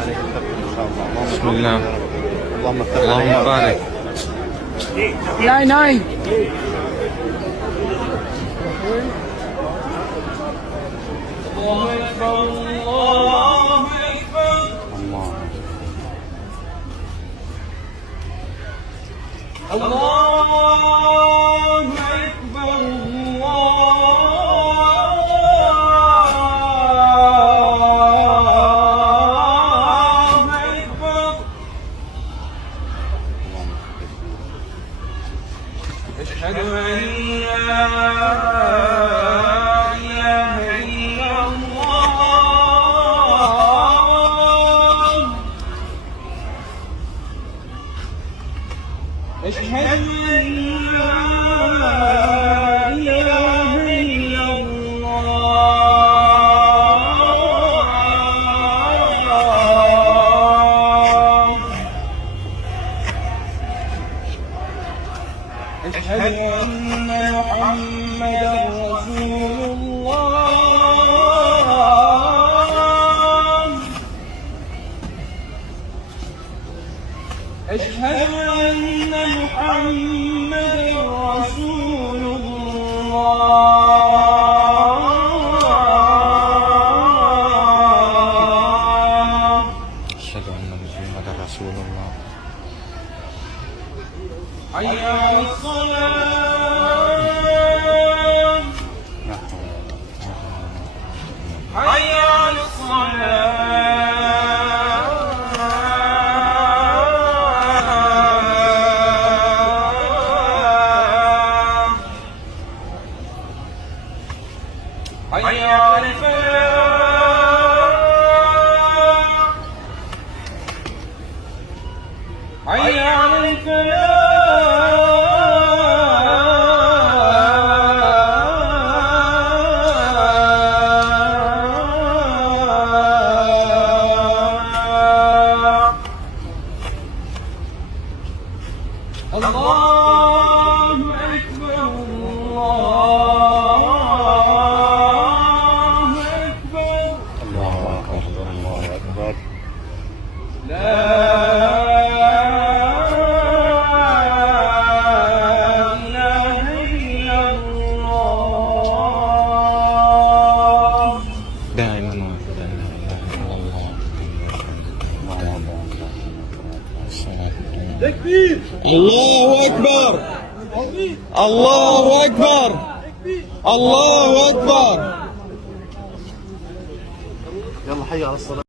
عليك التقوى ان شاء الله. بسم الله. اللهم افتح اللهم عليها. بارك. ناي ناي. الله أكبر الله أكبر. الله أكبر الله أكبر. أشهد أن لا إله إلا الله. أشهد أن لا إله إلا الله. أشهد أن محمدا رسول الله. أشهد أن محمدا رسول الله. أشهد أن محمدا رسول الله. حي على الصلاة. حي على الصلاة. حي على الفلاح. حي على الفلاح. الله أكبر الله أكبر. الله اكبر الله اكبر. لا إله إلا الله. دائما وأبدا لا إله إلا الله. الصلاة تكبير. الله أكبر. الله أكبر. الله أكبر. يلا حي على الصلاة.